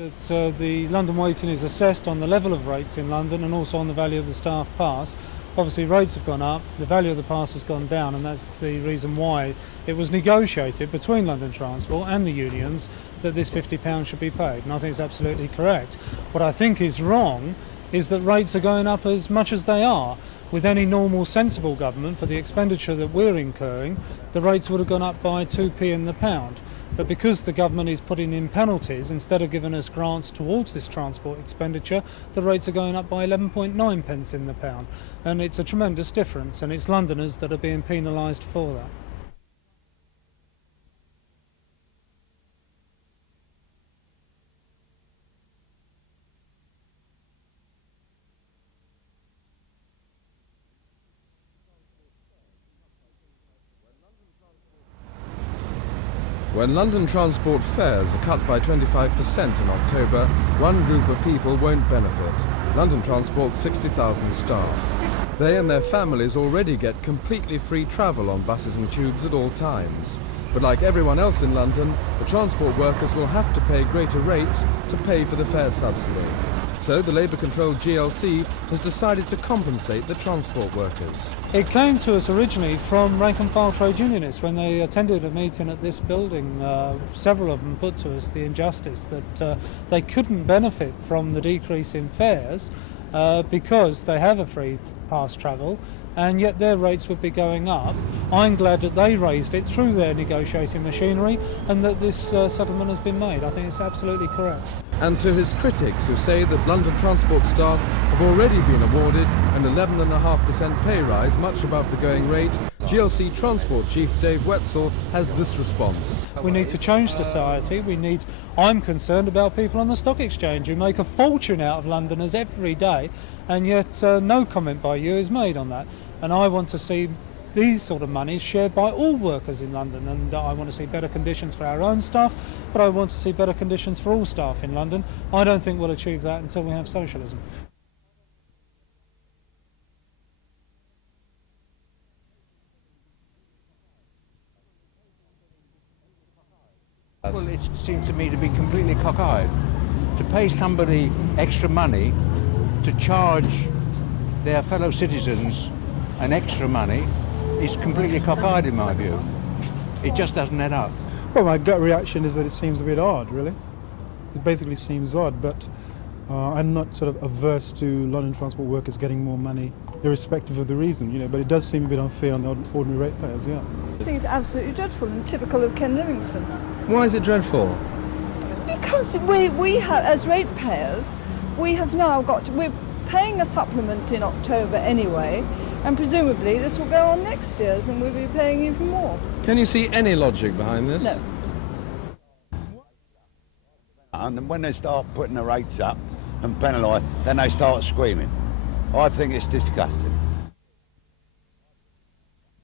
That the London waiting is assessed on the level of rates in London and also on the value of the staff pass. Obviously rates have gone up, the value of the pass has gone down, and that's the reason why it was negotiated between London Transport and the unions that this £50 should be paid, and I think it's absolutely correct. What I think is wrong is that rates are going up as much as they are. With any normal sensible government, for the expenditure that we're incurring, the rates would have gone up by 2p in the pound. But because the government is putting in penalties, instead of giving us grants towards this transport expenditure, the rates are going up by 11.9 pence in the pound. And it's a tremendous difference, and it's Londoners that are being penalised for that. When London Transport fares are cut by 25% in October, one group of people won't benefit. London Transport's 60,000 staff. They and their families already get completely free travel on buses and tubes at all times. But like everyone else in London, the transport workers will have to pay greater rates to pay for the fare subsidy. So the Labour-controlled GLC has decided to compensate the transport workers. It came to us originally from rank and file trade unionists when they attended a meeting at this building. Several of them put to us the injustice that they couldn't benefit from the decrease in fares because they have a free pass travel, and yet their rates would be going up. I'm glad that they raised it through their negotiating machinery and that this settlement has been made. I think it's absolutely correct. And to his critics who say that London Transport staff have already been awarded an 11.5% pay rise, much above the going rate, GLC Transport Chief Dave Wetzel has this response. We need to change society. I'm concerned about people on the stock exchange who make a fortune out of Londoners every day, and yet no comment by you is made on that. And I want to see these sort of monies shared by all workers in London, and I want to see better conditions for our own staff, but I want to see better conditions for all staff in London. I don't think we'll achieve that until we have socialism. Well, it seems to me to be completely cockeyed. To pay somebody extra money to charge their fellow citizens an extra money is completely cockeyed in my view. It just doesn't add up. Well, my gut reaction is that it seems a bit odd, really. It basically seems odd, but I'm not sort of averse to London Transport workers getting more money, irrespective of the reason, but it does seem a bit unfair on the ordinary ratepayers, yeah. I think it's absolutely dreadful and typical of Ken Livingstone. Why is it dreadful? Because we have, as ratepayers, we're paying a supplement in October anyway, and presumably this will go on next year's and we'll be paying even more. Can you see any logic behind this? No. And when they start putting the rates up and penalise, then they start screaming. I think it's disgusting.